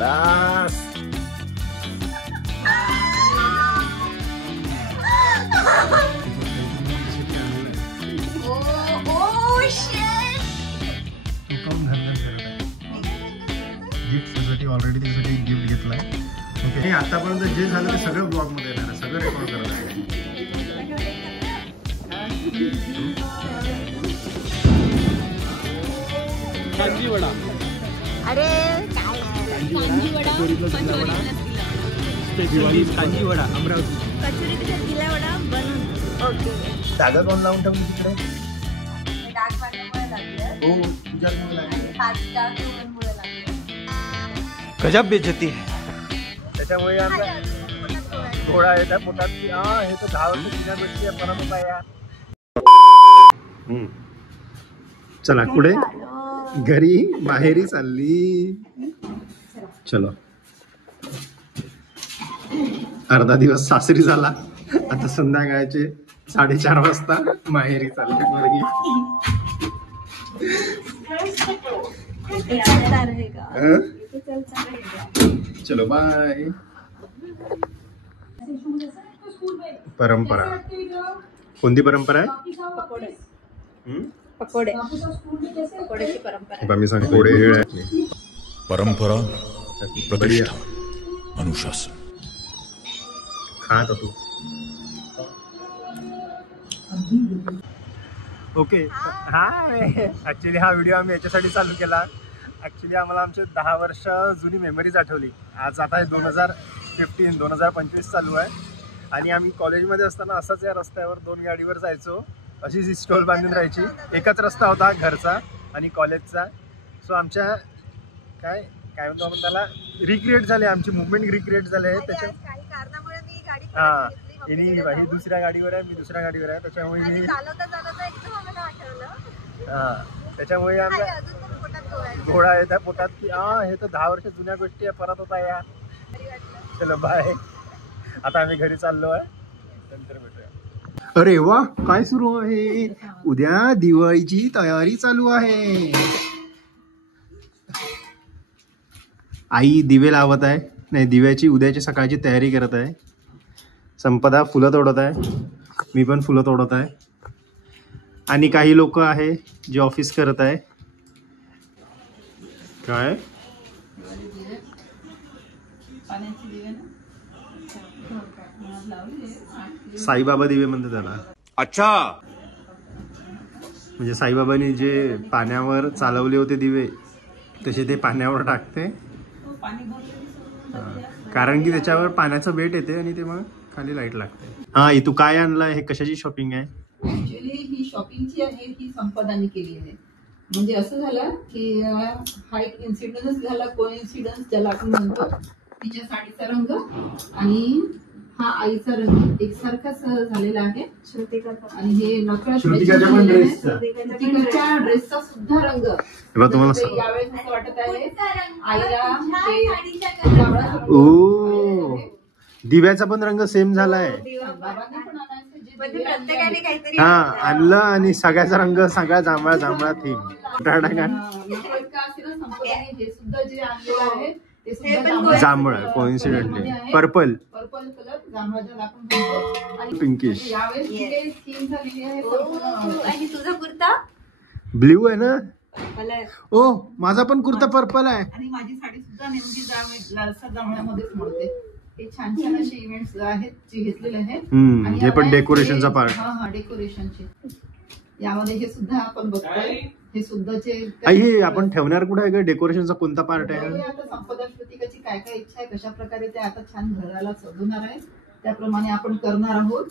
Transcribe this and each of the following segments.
बस already त्यासाठी gift घेतलाय. Okay, हे आतापर्यंत जे झालं ते सगळं ब्लॉग मध्ये येणार, सगळं रेकॉर्ड करणार आहे. कांजी वडा. अरे कांजी वडा, कांजी वडा अमरावती. कचोरी दिला वडा बनवून. ओके, धागा कोण लावून ठेवली तिकडे? डाग माझ्यामुळे लागले. हो, तुझ्यामुळे लागले. हात डाग मुळे लागले. गजब बेइज्जती है. त्याच्यामुळे आपला थोडा येत्या पोटात की हे तर 10 वर्ष जुन्या गोष्टी आहे, परत होता यार. चला कुठे? घरी, माहेरी चालली. चलो, अर्धा दिवस सासरी झाला, आता संध्याकाळचे 4:30 वाजता माहेरी चालले. चलो बाय. परंपरा कोणती परंपरा आहे? पकोडे. पकोड्याची परंपरा. मी सांगतो परंपरा, प्रतिष्ठा, अनुशासन. खात तू. ओके, हाय. ऍक्च्युली हा व्हिडिओ आम्ही याच्यासाठी चालू केला. ऍक्च्युली आम्हाला आमचे 10 वर्ष जुनी मेमरीज आठवली. आज आता 2025 चालू आहे आणि आम्ही कॉलेजमध्ये असताना असंच या रस्त्यावर 2 गाडीवर जायचो. अशीच ही स्टॉल बांधून राहायची. एकच रस्ता होता, घरचा आणि कॉलेजचा. सो आमच्या काय म्हणतो आपण त्याला, रिक्रिएट झाले, आमची मुवमेंट रिक्रिएट झाले. त्याच्या हां, ही दुसऱ्या गाडीवर आहे, मी दुसऱ्या गाडीवर आहे. त्याच्यामुळे हां, त्याच्यामुळे आमच्या घोडा येत्या पोटात की हे तर 10 वर्ष जुन्या गोष्टी आहे, परत होता यार. चलो बाय. आता आम्ही घरी चाललो आहे, नंतर भेटूया. अरे वा, काय सुरू आहे? उद्या दिवाळीची तयारी चालू आहे. आई दिवे लावत आहे, नाही दिव्याची उद्याची सकाळची तयारी करत आहे. संपदा फुलं तोडत आहे, मी पण फुलं तोडत आहे. आणि काही लोक आहे जे ऑफिस करत आहे. काय साईबाबा दिवे म्हणते त्याला. अच्छा, म्हणजे साईबाबांनी जे पाण्यावर चालवले होते दिवे तसे ते पाण्यावर टाकते, कारण की त्याच्यावर पाण्याचं बेट येते आणि ते मग खाली लाईट लागते. हा, तू काय आणलं? हे कशाची शॉपिंग आहे? ऍक्च्युली ही शॉपिंगची आहे, ही संपदाने केली आहे. म्हणजे असं झालं की हा एक इन्सिडेन्स झाला, कोइन्सिडन्स ज्याला आपण म्हणतो. तिच्या साडीचा रंग आणि हा आईचा रंग एकसारखाच झालेला आहे. आणि हे नकळतच्या ड्रेसचा सुद्धा रंग यावेळेस असं वाटत आहे आईला. दिव्याचा पण रंग सेम झालाय. हा, आणलं आणि सगळ्याचा रंग सगळा जांभळा जांभळा थीम. जांभळा कोइन्सिडेंटली पर्पल पिंकिश. तुझा कुर्ता ब्ल्यू आहे ना? ओ, माझा पण कुर्ता पर्पल आहे. आणि माझी साडी सुद्धा नेमकी लालसर जांभळ्यामध्येच मोडते. हे छान छान असे इव्हेंट्स आहेत जे घेतलेले आहेत. हे पण डेकोरेशनचा पार्ट. हा, डेकोरेशनचे. यामध्ये हे सुद्धा आपण बघतोय. हे सुद्धा हे आपण ठेवणार कुठे आहे? डेकोरेशनचा कोणता पार्ट आहे? आता संपदा श्रुतिकाची काय काय इच्छा आहे, कशा प्रकारे ते आता छान घराला सजवणार आहे, त्याप्रमाणे आपण करणार आहोत.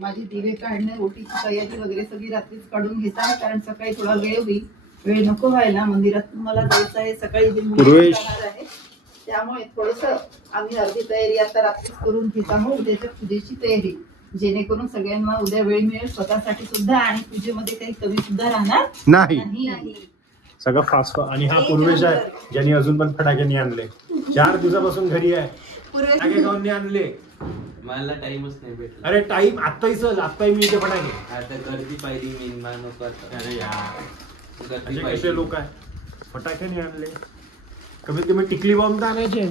माझी दिवे काढणे, ओटीची तयारी वगैरे सगळी रात्रीच काढून घेत आहे, कारण सकाळी थोडा वेळ होईल. वेळ नको व्हायला, मंदिरात मला जायचं आहे. सकाळी आहे, त्यामुळे थोडस आम्ही अर्धी तयारी आता रात्रीच करून घेत आहोत. उद्याच्या पूजेची तयारी, जेणेकरून सगळ्यांना उद्या वेळ मिळेल स्वतःसाठी सुद्धा आणि पूजेमध्ये काही कमी सुद्धा राहणार नाही. सगळं फास्ट. आणि हा पूर्वेश आहे ज्यांनी अजून पण फटाके नाही आणले. 4 दिवसापासून घरी आहे, फटाके खाऊन नाही आणले. मला टाइमच नाही भेटला. अरे टाइम आत्ताही चल, आत्ताही मी इथे फटाके. आता गर्दी पाहिली मी नको. अरे यार, कसे लोक आहे. फटाके नाही आणले, कमीत कमी टिकली बॉम्ब तर आणायचे.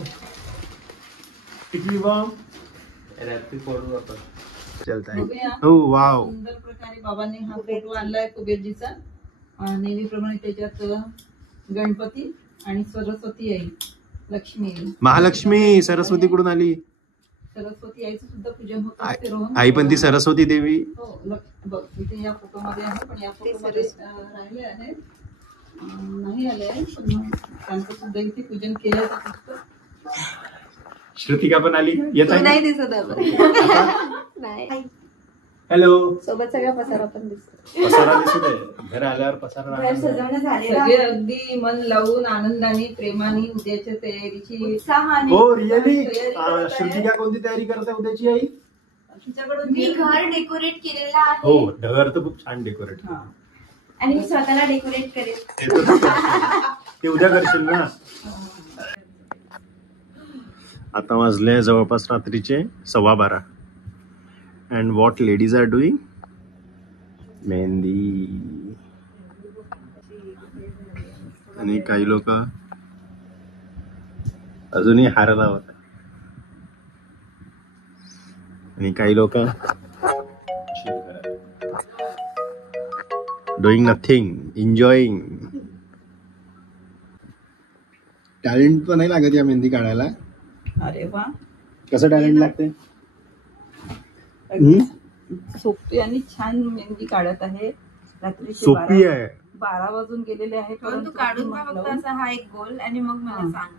टिकली बॉम्ब रात्री फोडू आपण. चलताय. बघूया. हो वाव. सुंदर प्रकारे बाबांनी हा फोटो आणलाय कुबेरजीचा. नेहमीप्रमाणे त्याच्यात गणपती आणि सरस्वती आई, लक्ष्मी आई. महालक्ष्मी सरस्वती कडून आली. सरस्वती आईचं सुद्धा पूजन होत असते रोहन. आई पण ती सरस्वती देवी. हो, बघ इथे या फोटो मध्ये आहे, पण या फोटो मध्ये राहिले आहे, नाही आले आहे, पण मग त्यांचं सुद्धा इथे पूजन केलं जातं. श्रुतिका पण आली. येत आहे नाही दिसत नाही. हॅलो. सोबत सगळा पसारा पण दिसतो. पसारा दिसत आहे. घर आल्यावर पसारा घर राहणार. सजवणं झालेलं सगळे आहे. अगदी मन लावून आनंदाने प्रेमाने उद्याच्या तयारीची उत्साहाने. हो रिअली. तयारी करत आहे. श्रुतिका कोणती तयारी करत आहे उद्याची आई? तिच्याकडून मी घर डेकोरेट केलेलं आहे. हो घर तर खूप छान डेकोरेट. हा. आणि मी स्वतःला डेकोरेट करेल. ते उद्या करशील ना. आता वाजले जवळपास रात्रीचे 12:15. And what ladies are doing? Mehndi. आणि काही लोक अजूनही हार लावत आहे. आणि काही लोक डुईंग नथिंग, एन्जॉईंग. टॅलेंट पण नाही लागत या मेहंदी काढायला. अरे वा, कसं टॅलेंट लागते? सोपी आणि छान मेहंदी काढत आहे. रात्रीचे सोपी आहे. 12 वाजून गेलेले आहे. पण तू काढून बघ फक्त असा हा एक गोल आणि मग मला सांग.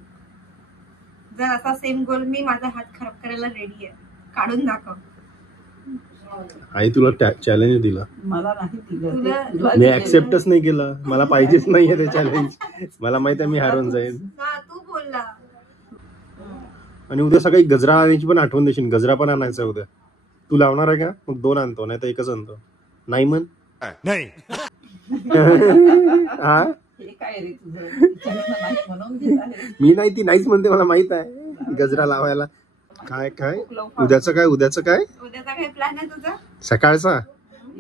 जर असा सेम गोल मी माझा हात खराब करायला रेडी आहे. काढून दाखव. आई तुला चॅलेंज दिला. मला नाही दिलं. तुला- मी ऍक्सेप्टच नाही केलं. मला पाहिजेच नाहीये ते चॅलेंज. मला माहित आहे मी हारून जाईन. हा तू बोलला. आणि उद्या सकाळी गजरा आणायची पण आठवण देशील. गजरा पण आणायचा उद्या. तू लावणार आहे का? मग 2 आणतो, नाही तर 1च आणतो. नाही म्हण. नाही. हा हे काय रे तुझं? तिच्याकडनं नाही म्हणून घेत आहे. मी नाही, ती नाहीच म्हणते. मला माहित आहे गजरा लावायला. काय उद्याचं काय? उद्याचा काय प्लॅन आहे तुझा? सकाळचा.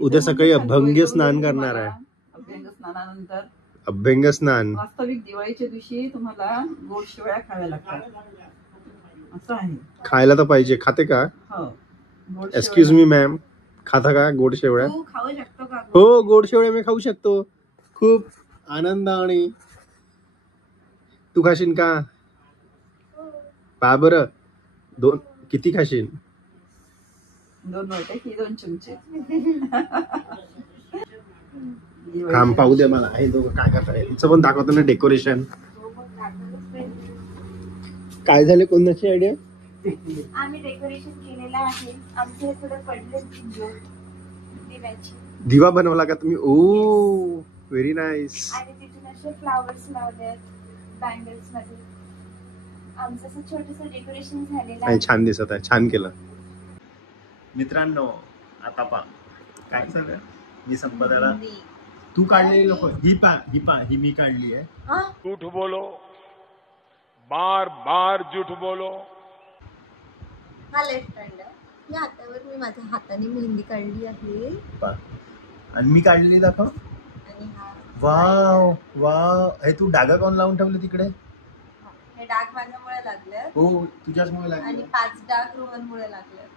उद्या सकाळी अभंग स्नान करणार आहे. अभ्यंग स्नानानंतर अभ्यंग स्नान. वास्तविक दिवाळीच्या दिवशी तुम्हाला गोड शिवळ्या खाव्या लागतात, असं आहे. खायला तर पाहिजे. खाते का? हो. गोड एक्सक्यूज शिवळ्या. मी मॅम, खाता का गोड शेवळ्या? तू खाऊ शकतो का? हो गोड शेवळ्या मी खाऊ शकतो खूप आनंदाने. तू खाशील का? पा बरं. 2 किती खाशील? 2 वाटे की 2 चमचे. काम पाहू दे मला. हे दोघं काय करताय? हिचं पण दाखवतो ना डेकोरेशन. काय झाले? कोणाची आयडिया? आम्ही डेकोरेशन केलेलं आहे. आमचे हे थोडं पडले दिव्याची. दिवा बनवला का तुम्ही? ओ व्हेरी नाईस. आणि तिथून असे फ्लावर्स लावले बँगल्स मध्ये. आमचं असं छोटस डेकोरेशन झालेलं आहे. छान दिसत आहे. छान केलं. मित्रांनो आता पा काय झालं? मी संपदाला तू काढलेली लोक ही मी काढली आहे. झूठ बोलो, बार बार झूठ बोलो. हा लेफ्ट हँड आहे. या हातावर मी माझ्या हाताने मेहंदी काढली आहे. आणि मी काढलेली दाखव. आणि हा वाव वाव. हे तू डागा कोण लावून ठेवले तिकडे? हे डाग माझ्यामुळे लागले हो तुझ्याचमुळे आणि लागले. 5 डाग रोहनमुळे लागले.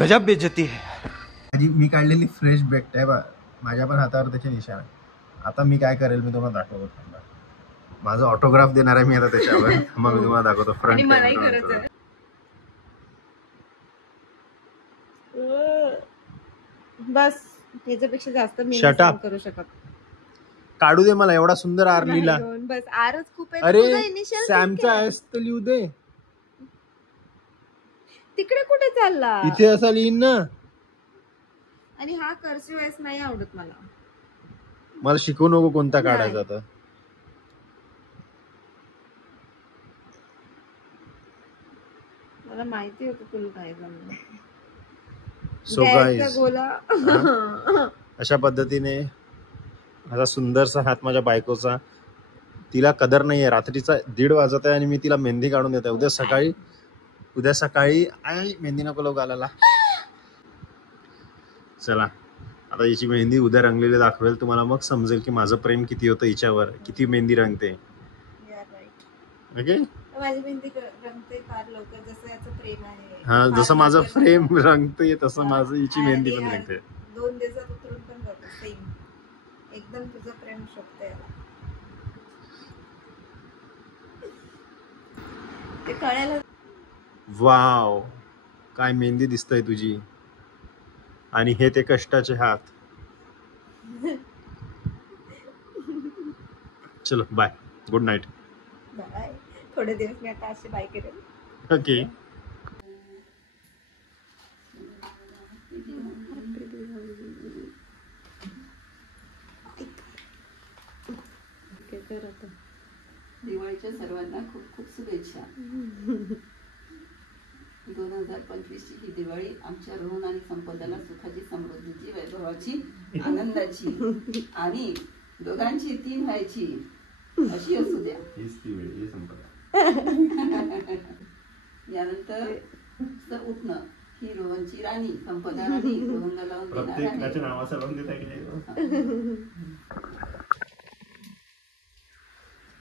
गजब बेइज्जती है. मी काढलेली फ्रेश बॅग आहे बा. माझ्या पण हातावर त्याचे निशाण आहे. आता मी काय करेल मी तुम्हाला दाखवतो. माझा ऑटोग्राफ देणार आहे मी आता त्याच्यावर. मग मी तुम्हाला दाखवतो फ्रंट. आणि मलाही करायचं आहे. बस त्याच्यापेक्षा जास्त मी Shut up. करू शकत. काढू दे मला. एवढा सुंदर आर लिहिला. बस आरच खूप आहे. अरे तुझा initial सॅमचा ठीक आहे. एस तर लिहू दे. तिकडे कुठे चालला? इथे असा लिहिन ना. आणि हा कर्सिव्ह एस नाही आवडत मला. मला शिकवू नको कोणता काढायचा आता. मला माहिती होतं तुला काय जमलं. सो गाईज गोला. अशा पद्धतीने माझा सुंदरसा हात माझ्या बायकोचा. तिला कदर नाहीये. रात्रीचा 1:30 वाजत आहे आणि मी तिला मेहंदी काढून देत आहे. उद्या सकाळी आई मेहंदी नको लोक आला. चला आता हिची मेहंदी उद्या रंगलेली दाखवेल तुम्हाला, मग समजेल की माझं प्रेम किती होतं हिच्यावर, किती मेहंदी रंगते. ओके, माझी मेहंदी रंगते फार लवकर, जसं याचं प्रेम आहे. हा, जसं माझं प्रेम रंगते तसं माझं हिची मेहंदी पण रंगते. 2 दिवसात उतरून पण जातो सेम. एकदम तुझं प्रेम शोभतंय याला. ते कळायला. वाव, काय मेहंदी दिसतय तुझी. आणि हे ते कष्टाचे हात. चलो बाय, गुड नाईट. बाय. थोडे दिवस मी आता असे बाय करेन. ओके. दिवाळीच्या सर्वांना खूप खूप शुभेच्छा. 2025ची ही दिवाळी आमच्या रोहन आणि संपदाला सुखाची, समृद्धीची, वैभवाची, आनंदाची आणि दोघांची 3 व्हायची अशी असू द्या. यानंतर उठणं ही रोहनची राणी संपदा राणी रोहनला लावून देणार आहे.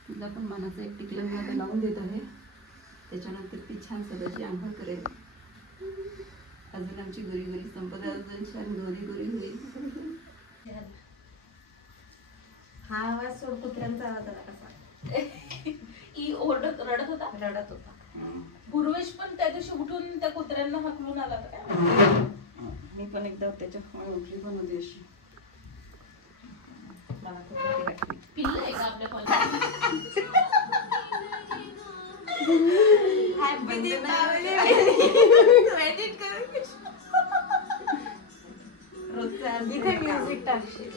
तिला पण मनाचा एक टिकलं लावून देत आहे. त्याच्यानंतर ती छान सदाची आंघोळ करेल. अजून आमची गोरी गोरी संपदा अजून छान गोरी गोरी होईल. हा आवाज सोड, कुत्र्यांचा आवाज आला कसा. रडत होता. पूर्वेश पण त्या दिवशी उठून त्या कुत्र्यांना हाकलून आला होता. मी पण एकदा त्याच्यामुळे उठली पण होती अशी. पिल्लं आहे का आपल्या कॉलेज? इथे म्युझिक टाकशील.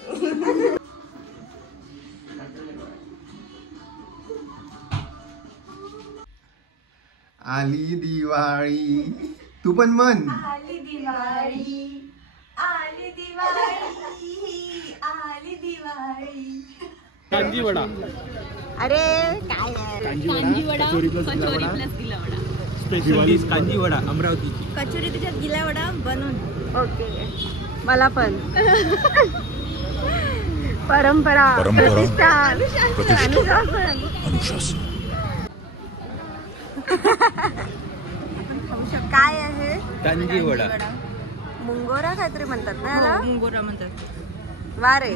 आली दिवाळी, तू पण म्हण. आली दिवाळी, आली दिवाळी, आली दिवाळी. कांजीवडा. अरे काय कांजीवडा, कचोरी प्लस गिलावडा. स्पेशल कांजीवडा अमरावतीची. कचोरी त्याच्यात गिलावडा बनवून. ओके, मला पण. परंपरा, प्रतिष्ठान, अनुशासन. काय आहे? कांजीवडा. मुंगोरा काहीतरी म्हणतात ना याला? मुंगोरा म्हणतात. वा रे.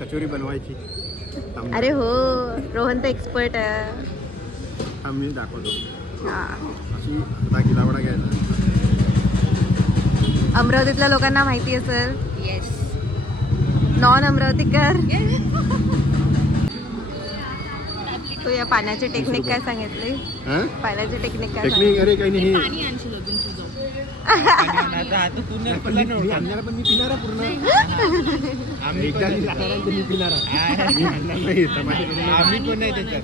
कचोरी बनवायची. अरे हो, रोहन तर एक्सपर्ट आहे. आम्ही दाखवतो. हा. अशी आता गिलावडा घ्यायचा. अमरावतीतल्या लोकांना माहिती असेल. येस. नॉन अमरावतीकर. तू या पाण्याची टेक्निक काय सांगितली? पाण्याची टेक्निक काय? टेक्निक अरे काही नाही. पाणी आणशील अजून तुझं. पण मी पिणार पूर्ण. आम्ही पण नाही त्याच्यात.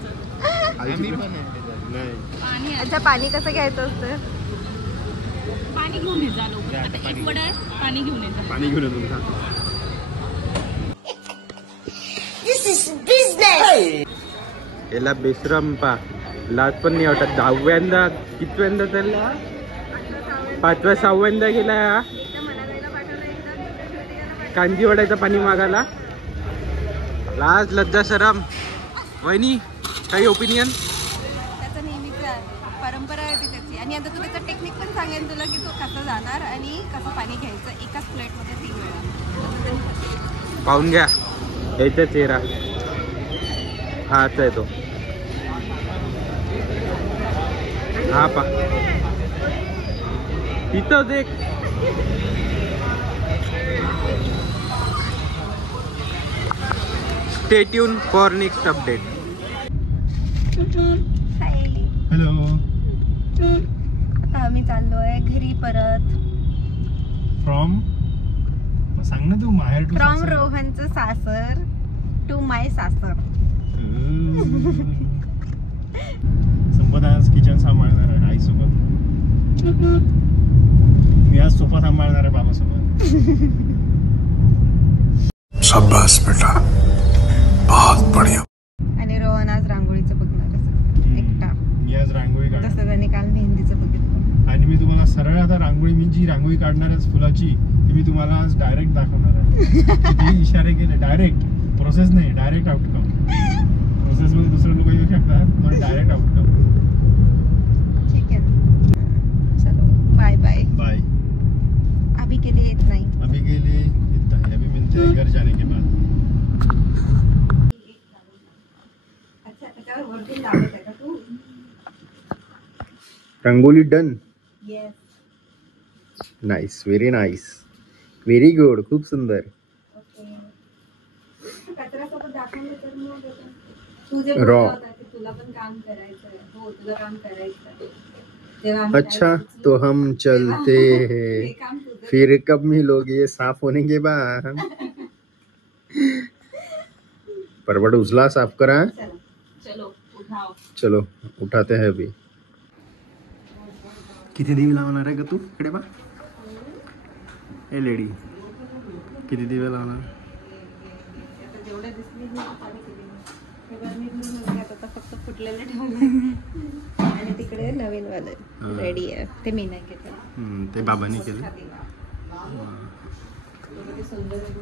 अच्छा, पाणी कसं घ्यायचं असतं? पाणी घेऊन येजा लवकर. आता एक वडा आहे, पाणी घेऊन येजा. पाणी घेऊन येतो. याला बेसरम पा लाज पण नाही वाटत. 10व्यांदा कितव्यांदा चालला? 5व्या 6व्यांदा गेला कांजीवड्याचं पाणी मागायला. लाज लज्जा शरम. वहिनी काही ओपिनियन? त्याचं नेहमीच परंपरा आहे ती त्याची. आणि आता तू त्याचं टेक्निक पण सांगेन तुला की तू कसं जाणार आणि कसं पाणी घ्यायचं एकाच प्लेटमध्ये 3 वेळा. पाहून घ्या याचा चेहरा. हाच आहे तो. हा पा तिथं देख. Stay tune for next update. Hello. आता आम्ही चाललोय घरी परत. फ्रॉम सांग ना तू. माहेर टू फ्रॉम रोहनचं सासर टू माय सासर. संपदा आज किचन सांभाळणार आहे आईसोबत. मी आज सोफा सांभाळणार आहे बाबासोबत. शाबाश बेटा, बहुत बढ़िया. आणि रोहन आज रांगोळीचं बघणार आहे एकटा. मी आज रांगोळी काढणार. तसं त्याने काल मेहंदीचं बघितलं. आणि मी तुम्हाला सरळ आता रांगोळी, मी जी रांगोळी काढणार आहे फुलाची ते मी तुम्हाला आज डायरेक्ट दाखवणार आहे. किती इशारे केले, डायरेक्ट प्रोसेस नाही, डायरेक्ट आउटकम. प्रोसेस मध्ये दुसरे लोक येऊ शकतात पण डायरेक्ट आउटकम. ठीक है, चलो बाय बाय. बाय. अभी के लिए इतना ही. अभी के लिए इतना ही. अभी मिलते हैं घर जाने के बाद. अच्छा, त्याच्यावर वरती लावत आहे का तू? Rangoli done. Yes. Nice, very nice, very good, खूप सुंदर. ओके. कचऱ्यासोबत दाखवलं तर मग तू जे Raw. बोलला होता की तुला पण काम करायचं आहे. हो, तुला काम करायचं आहे. तेव्हा आम्ही अच्छा काय सुचलं? तो हम चलते हे हैं काम तुझं. फिर कब मिलोगे ये साफ होने के बाद. परवड उचला, साफ करा. चला. चलो उठाओ. चलो उठाते हैं अभी. किती दिवे लावणार आहे का तू? इकडे बा. ए लेडी, किती दिवे लावणार? आता जेवढ्या दिसली मी पाणी केली. हे गरमीतून नव्हते, आता फक्त फुटलेले ठेवले. आणि तिकडे नवीन वाले रेडी आहे. ते मी नाही केलं. ते बाबांनी केलं. किती सुंदर आहे.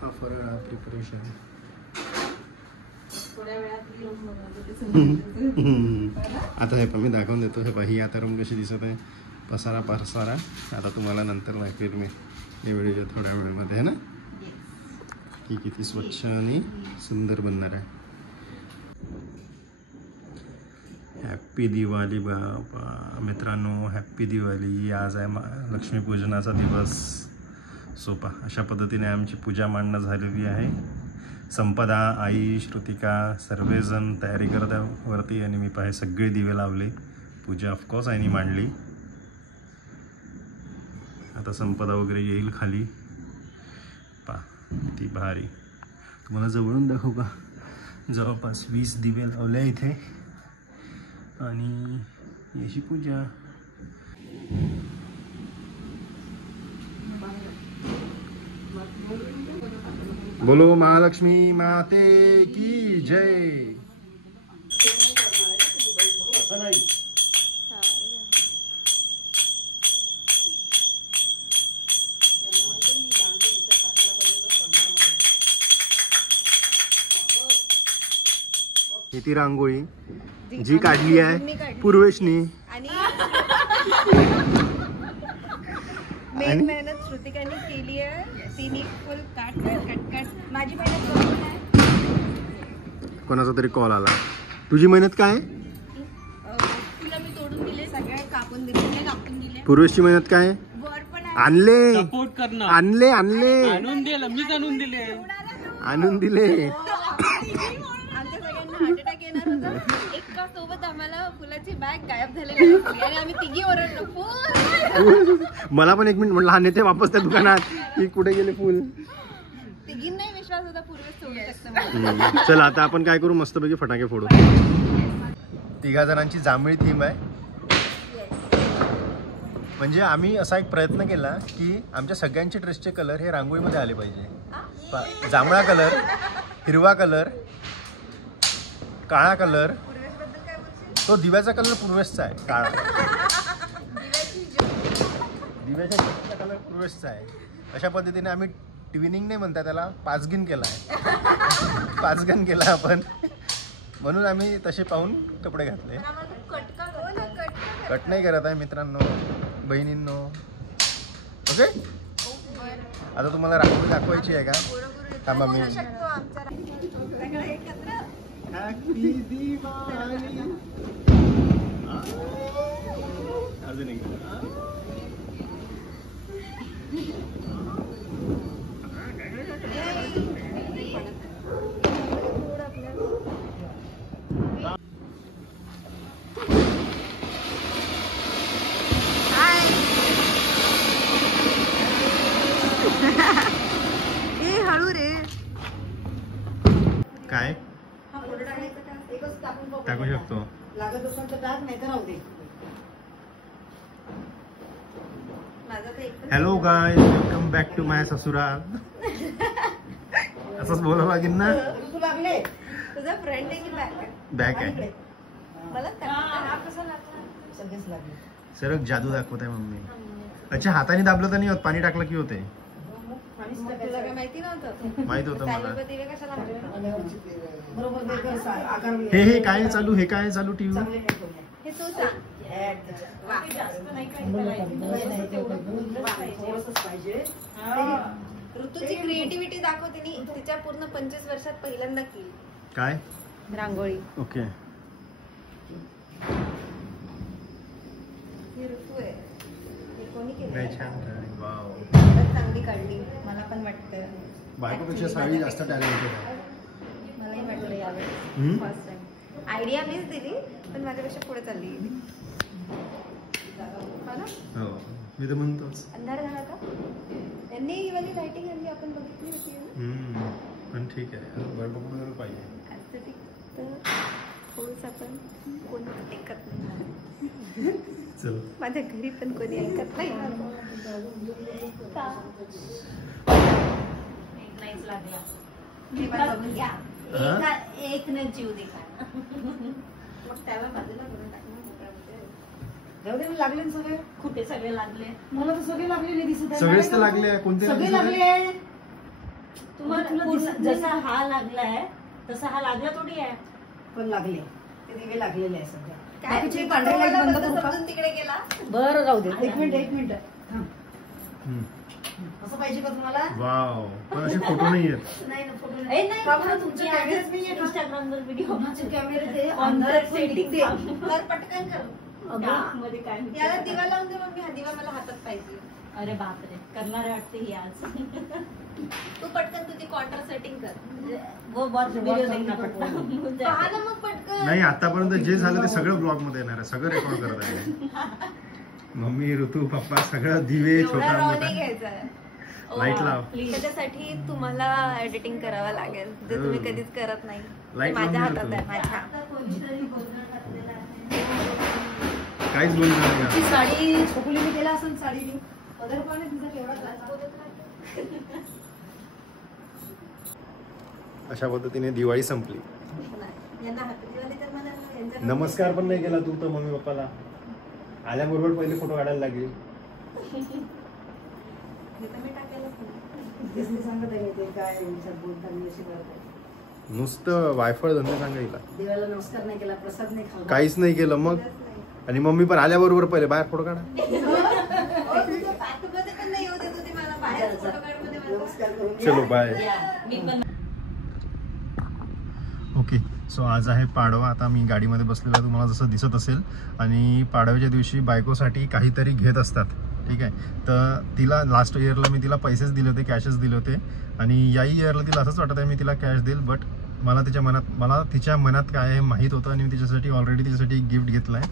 हा फराळ प्रिपरेशन. थोड्या वेळात येऊन बघा किती सुंदर. आता हे पण मी दाखवून देतो. हे ही आता रूम कशी दिसत आहे, पसारा पसारा. आता तुम्हाला नंतर दाखवेल मी या व्हिडिओच्या थोड्या वेळामध्ये, है ना, की किती स्वच्छ आणि सुंदर बनणार आहे. हॅप्पी दिवाळी बापा मित्रांनो, हॅप्पी दिवाळी. आज आहे लक्ष्मीपूजनाचा दिवस. सोपा अशा पद्धतीने आमची पूजा मांडणं झालेली आहे. संपदा, आई, श्रुतिका सर्वजण तयारी करत आहे वरती. आणि मी पाहे सगळे दिवे लावले. पूजा ऑफकोर्स आईने मांडली. आता संपदा वगैरे येईल खाली. पा ती भारी. तुम्हाला जवळून दाखवू का? जवळपास 20 दिवे लावले इथे. आणि याची पूजा. बोलो महालक्ष्मी माते की जय. किती रांगोळी जी काढली आहे पूर्वेशनी. आणि मेन मेहनत श्रुतिकाने केली आहे. तिने फुल कट. माझी मेहनत करून आहे. कोणाचा तरी कॉल आला. तुझी मेहनत काय? तुला मी तोडून दिले, सगळे कापून दिले. कापून दिले. पूर्वेशची मेहनत काय? वर पण आहे. आणले सपोर्ट करणार. आणले आणले आणून दिलं, मीच आणून दिले. आणून दिले. आमच्या सगळ्यांना हार्ट अटॅक येणार होता. एका सोबत आम्हाला फुलाची बॅग गायब झालेली होती आणि आम्ही तिघी ओरडलो फुल. मला पण एक मिनिट म्हटलं हा नेते वापस त्या दुकानात की कुठे गेले फुल. तिघींनाही विश्वास होता पूर्वी सोडू शकतो. चल आता आपण काय करू, मस्तपैकी फटाके फोडू. 3 जणांची जांभळी थीम आहे. म्हणजे आम्ही असा एक प्रयत्न केला की आमच्या सगळ्यांचे ड्रेसचे कलर हे रांगोळीमध्ये आले पाहिजे. जांभळा कलर, हिरवा कलर, काळा कलर. तो दिव्याचा कलर पूर्वेशचा आहे. काळा दिव्याच्या ज्योतीचा कलर पूर्वेशचा आहे. अशा पद्धतीने आम्ही ट्विनिंग नाही म्हणता त्याला, पाचगण केला आहे. पाचगण केला आपण. म्हणून आम्ही तसे पाहून कपडे घातले. कट नाही करत आहे मित्रांनो, बहिणींनो. ओके, आता तुम्हाला रांगोळी दाखवायची आहे का? थांबा मी. हॅपी दिवाळी. अजून एक. हळू रे. काय टाकू शकतो? लागत असेल तर टाक, नाही तर राहू दे. Hello guys, welcome back to my ससुराल. असंच बोलावं लागेल ना. तुझा फ्रेंड आहे की बॅक आहे? बॅक आहे. मला कसा लागला? सगळेच लागले. सरक जादू दाखवत आहे मम्मी. अच्छा हाताने दाबलं तर नाही होत, पाणी टाकलं की होते. तुला काय माहिती नव्हतं? माहित होतं मला. दिवे कशाला बरोबर ते कर, आकार हे काय चालू, हे काय चालू टीव्ही? चांगले नाही करू. हे तू सांग. थोडंसंच पाहिजे. ऋतूची क्रिएटिव्हिटी दाखवते नी. तिच्या पूर्ण 25 वर्षात पहिल्यांदा केली काय रांगोळी. ओके. ही ऋतू आहे. हे कोणी केलं? नाही छान. वाव. खरंच चांगली काढली. मला पण वाटतं. बायकोपेक्षा साडी जास्त टॅलेंटेड आहे. मलाही वाटलं यावेळी हम्म? First time. आयडिया मीच दिली पण माझ्यापेक्षा पुढे चालली गेली. हो ना? हो मी तर म्हणतोच. अंधार झाला का? त्यांनी ही वाली लाइटिंग आणली, आपण बघितली होती ना? पण ठीक आहे, बरोबर पाहिजे. Aesthetic तर थोडंसं आपण कोणी ऐकत नाही. चल माझ्या घरी पण कोणी ऐकत नाही. का? एक न जीव दे का? मग त्याला बाजूला करून टाकणार. जाऊ दे, लागले ना सगळे. कुठे सगळे लागले? मला तर सगळे लागले नाही दिसत आहे. सगळेच तर लागले. कोणते सगळे नाही लागले दिसत आहे? आहे. तुम्हाला तुला पूर्ण दिसत जसा हा लागलाय तसा हा लागला थोडी आहे. पण लागले, ते दिवे लागलेले आहे सध्या. काय बाकीचे पांढरे लाईट बंद करू का? तिकडे गेला. बरं राहू दे. एक मिनिट थांब. हम्म. असं पाहिजे का तुम्हाला? वाव, पण असे फोटो नाही येत. नाही ना, फोटो नाही का बरं तुमचे कॅमेरेच नाही आहे? इंस्टाग्राम वर व्हिडिओ माझे कॅमेरे ते अंधारात सेटिंग ते. कर पटकन कर. मध्ये काय याला दिवा लावून दे. मग हा दिवा मला हातात पाहिजे. अरे बापरे, करणारे वाटते ही आज. तू पटकन तुझी कॉन्ट्रा सेटिंग कर. वो बहुत व्हिडिओ देखना पडता. पहा ना मग पटकन. नाही आतापर्यंत जे झालं ते सगळं ब्लॉग मध्ये येणार आहे, सगळं रेकॉर्ड करत आहे. मम्मी, ऋतू, पप्पा सगळं दिवे छोटा मोठा. लाईट लाव. त्याच्यासाठी तुम्हाला एडिटिंग करावं लागेल, जे तुम्ही कधीच करत नाही. लाईट माझ्या लावून हातात दे आहे. माझ्या काहीच बोलणार नाही ती आता. साडी छोकुलीने केला असेल. साडीने पदर पण आहे तुझा केवढा त्रास. अशा पद्धतीने दिवाळी संपली. यांना हातात दिवाळी तर मला यांच्या नमस्कार पण नाही केला तू तर मम्मी पप्पाला. आल्याबरोबर पहिले फोटो काढायला लागली. हे तर मी टाकायलाच नाही. दिसते सांगत आहे ते काय विचार बोलताना अशी करते. नुसतं वायफळ धंदे सांगायला. देवाला नमस्कार नाही केला, प्रसाद नाही खाल्ला. काहीच नाही केलं मग. आणि मम्मी पण आल्याबरोबर पहिले बाहेर फोटो काढा. बाथरूममध्ये पण नाही होते तुझे मला बाहेर फोटो काढमध्ये मला. नमस्कार करून चलो बाय. मी पण ओके, सो आज आहे पाडवा. आता मी गाडीमध्ये बसलेला तुम्हाला जसं दिसत असेल. आणि पाडव्याच्या दिवशी बायकोसाठी काहीतरी घेत असतात, ठीक आहे. तर तिला लास्ट इयरला मी तिला पैसेच दिले होते, कॅशच दिले होते. आणि याही इयरला तिला असंच वाटत आहे मी तिला कॅश देईल. बट मला तिच्या मनात काय आहे माहीत होतं. आणि मी तिच्यासाठी ऑलरेडी तिच्यासाठी एक गिफ्ट घेतलं आहे.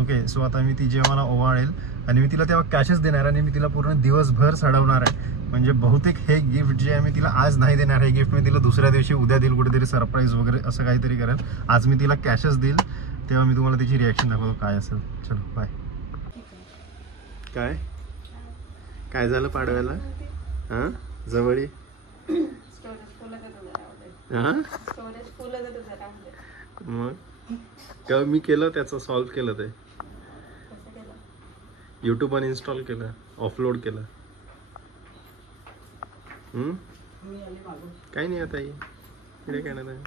ओके, सो आता मी ती जेव्हा मला ओवाळेल आणि मी तिला तेव्हा कॅशच देणार आणि मी तिला पूर्ण दिवसभर सडवणार आहे. म्हणजे बहुतेक हे गिफ्ट जे आहे मी तिला आज नाही देणार. हे गिफ्ट मी तिला दुसऱ्या दिवशी उद्या देईल, कुठेतरी सरप्राईज वगैरे असं काहीतरी करेल. आज मी तिला कॅशच देईल, तेव्हा मी तुम्हाला त्याची रिॲक्शन दाखवतो काय असेल. चलो बाय. काय काय झालं पाडव्याला? हां जवळ हां मग तेव्हा मी केलं, त्याचं सॉल्व केलं. ते यूट्यूब अनइन्स्टॉल केलं, ऑफलोड केलं. काही नाही आता इकडे काय नाही.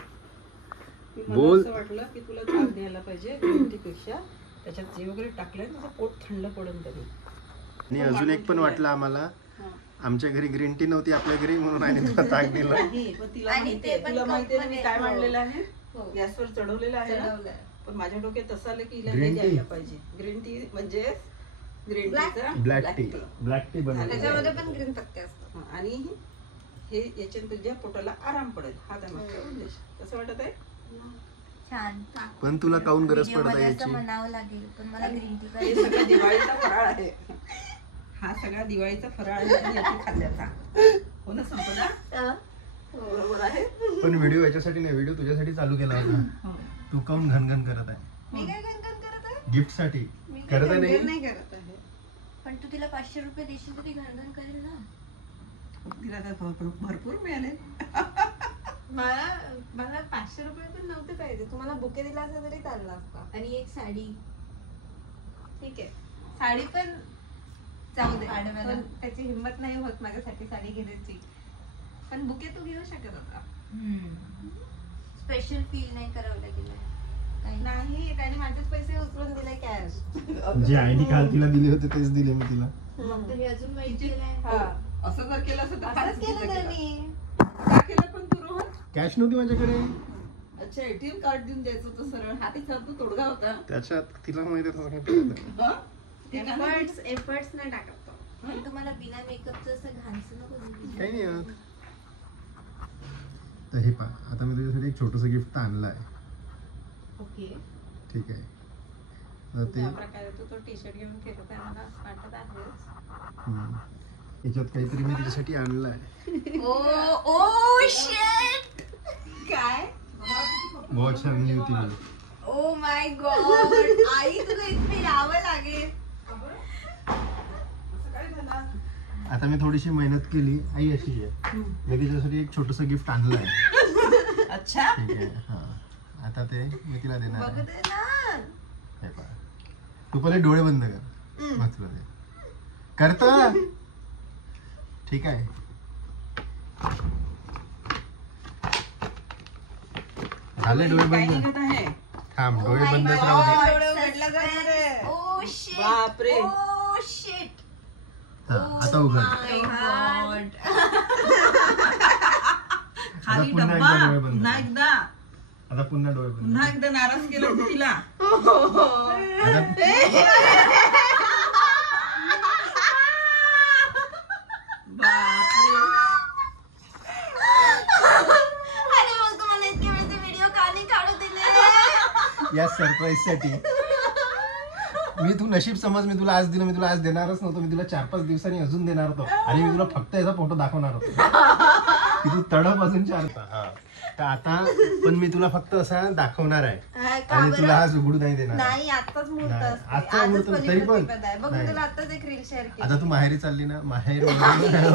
बोल. असं वाटलं की तुला त्रास द्यायला पाहिजे ग्रीनटीपेक्षा. त्याच्यात जे वगैरे टाकलंय तुझं पोट थंड पडून तरी. आणि अजून एक पण वाटलं आम्हाला, आमच्या घरी ग्रीन टी नव्हती आपल्या घरी म्हणून आणि तुला ताक दिला. तुला माहितीये मी काय मांडलेलं आहे, गॅसवर चढवलेलं आहे ना. पण माझ्या डोक्यात असं आलं की हिला हे द्यायला पाहिजे. ग्रीन टी म्हणजे ग्रीन टीचा ब्लॅक टी बनवलं. त्याच्यामध्ये पण ग्रीन पत्ते असतात. आणि हे याच्यात तुझ्या पोटाला आराम पडेल, हा त्यामागचा उद्देश. कसं वाटत आहे? छान. पण तुला काऊन गरज पडत मला याची? म्हणावं लागेल, पण मला ग्रीन टी हे सगळं दिवाळीचा फराळ आहे. हा सगळा दिवाळीचा फराळ आहे याची खाल्ल्याचा. हो ना संपदा? बरोबर आहे. पण व्हिडिओ याच्यासाठी नाही, व्हिडिओ तुझ्यासाठी चालू केला होता. तू काऊन घनघन करत आहे? मी काय घनघन करत आहे? गिफ्ट साठी करत आहे. नाही करत आहे. पण तू तिला 500 रुपये देशील तर ती घनघन करेल ना. तिला तर भरपूर मिळाले. मला 500 रुपये पण नव्हते पाहिजे. तुम्हाला बुके दिला असता तरी चालला असता. आणि एक साडी. ठीक आहे. साडी पण जाऊ दे, पण त्याची हिंमत नाही होत माझ्यासाठी साडी घेण्याची. पण बुके तू घेऊ शकत होता. स्पेशल फील नाही करावं लागेल. नाही, त्याने माझेच पैसे उचलून दिले कॅश. जे आयडी काल तिला दिले होते तेच दिले मी तिला. मग हे अजून माहिती नाही. असं जर केलं असतं तर असंच केलं त्यांनी. का केलं पण तू रोहन? कॅश नव्हती माझ्याकडे. अच्छा, एटीएम कार्ड देऊन द्यायचं होतं सरळ. हातीचा तो तोडगा होता. त्याच्यात तिला माहिती आहे एफर्ट्स नाही टाकत. पण तुम्हाला बिना मेकअपचं असं घालचं नको. काही नाही यार. तर हे पहा, आता मी तुझ्यासाठी एक छोटस गिफ्ट आणलं आहे. ओके, ठीक आहे. तर ते त्या प्रकारे तू तो टी शर्ट घेऊन फिरत आहे मला असं वाटत आहे. याच्यात काहीतरी मी तुझ्यासाठी आणलं आहे. Oh shit. काय? वॉच आणली होती मी. Oh my God. आई तुला इथे यावं लागेल. आता मी थोडीशी मेहनत केली. आई अशी आहे, मी तिच्यासाठी एक छोटस गिफ्ट आणलं आहे. अच्छा, ठीक आहे. हा, आता ते मी तिला देणार आहे. बघते ना. हे पहा, तू पहिले डोळे बंद कर, मग तुला दे. करतो. ठीक आहे. झाले डोळे बंद. आहे थांब, डोळे बंदच राहू दे. डोळे उघडला जाणार आहे. Oh shit. बापरे. Oh shit. हा, आता उघड. खाली पुन्हा डब्बा. एकदा डोळे बंद पुन्हा कर. एकदा आता पुन्हा डोळे बंद. पुन्हा एकदा नाराज केलं तू तिला. अरे मग तुम्हाला इतके वेळचे व्हिडिओ का नाही काढू दिले? या सरप्राईज साठी मी तू नशीब समज मी तुला आज दिलं. मी तुला आज देणारच नव्हतो. मी तुला 4-5 दिवसांनी अजून देणार होतो आणि मी तुला फक्त याचा फोटो दाखवणार होतो की तू तडप अजून 4. तर आता पण मी तुला फक्त असा दाखवणार आहे आणि तुला आज उघडू नाही देणार. नाही, आताच मुहूर्त नाही, असते. आजचा आजच मुहूर्त पहिली तरी पण प्रतिपदा आहे. बघ, नाही. मी तुला आताच एक रील शेअर केली. आता तू माहेरी चालली ना, माहेर वगैरे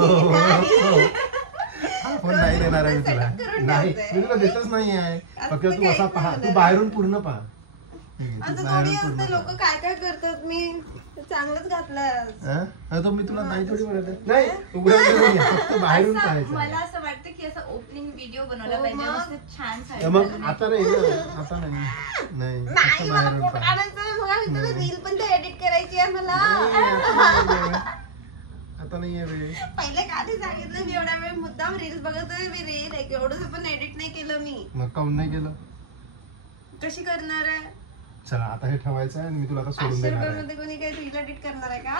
फोन नाही देणार आहे मी तुला. नाही, मी तुला देतच नाही आहे. फक्त तू असा पहा, तू बाहेरून पूर्ण पहा. आता थोडी असते लोक काय काय करतात. मी चांगलंच घातलं. तो मी तुला नाही थोडी म्हणत आहे. नाही, उघडायचं नाही, फक्त बाहेरून पाहायचं. मला असं वाटतं की असं ओपनिंग व्हिडिओ बनवला हो पाहिजे. मग. मस्त छान तर साडी. मग आता नाही ना, आता नाही. नाही, फक्त नाही, मला बाहेरून फोटो पहा. काढायचा आहे. मला तुला रील पण ते एडिट करायची आहे मला. आता नाही आहे वेळ. पहिले काढी सांगितलं. मी एवढा वेळ मुद्दाम रील्स बघत आहे. मी रील एवढंच पण एडिट नाही केलं मी. मग काऊन नाही केलं? कशी करणार आहे? चला, आता हे ठेवायचं आहे आणि मी तुला आता सोडून 500 देणार आहे. रुपयामध्ये कोणी काही रील एडिट करणार आहे का?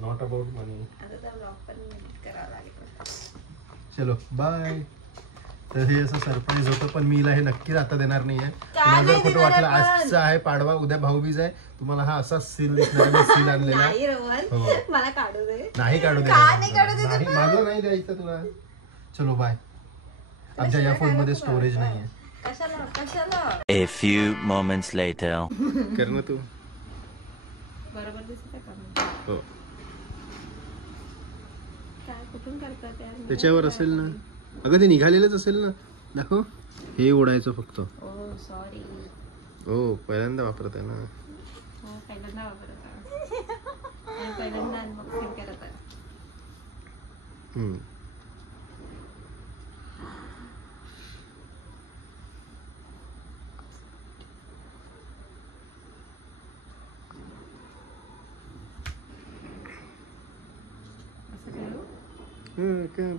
नॉट अबाउट मनी. आता त्या ब्लॉग पण edit करावा लागेल. चलो बाय. तर हे असं सरप्राईज होतं, पण मी हिला हे नक्कीच आता देणार नाहीये. का तुम्हाला जर नाही फोटो देणार वाटला, आपण? आजचा आहे पाडवा, उद्या भाऊबीज आहे, तुम्हाला हा असा सील दिसणार आहे. मी सील आणलेला नाही आहे. रोहन, हो. मला काढू दे. नाही काढू दे. का नाही काढू देत नाही, आपण? माझं नाही द्यायचं तुला. चलो बाय. आमच्या या फोन मध्ये स्टोरेज नाहीये. कशाला कशाला? A few moments later. कर ना तू. बरोबर दिसत का? हो, काय कुठून करतात यार? त्याच्यावर असेल ना. अगं ते निघालेलंच असेल ना. दाखव. हे ओढायचं फक्त. ओ सॉरी. हो, पहिल्यांदा वापरत आहे ना. हो, पहिल्यांदा वापरत आहे. पहिल्यांदा अनबॉक्सिंग करत आहे. कर.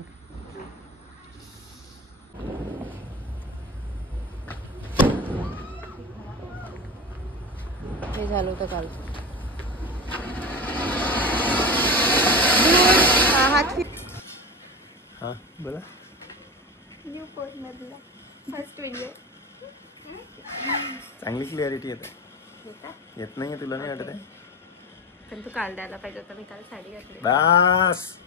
हे झालं होतं काल. हा बोला. न्यू पोर्ट मधला फर्स्ट व्हिडिओ. चांगली क्लिअरिटी येते. येत नाहीये तुला? नाही वाटत आहे? पण तू काल द्यायला पाहिजे होता. मी काल साडी घातली. बस.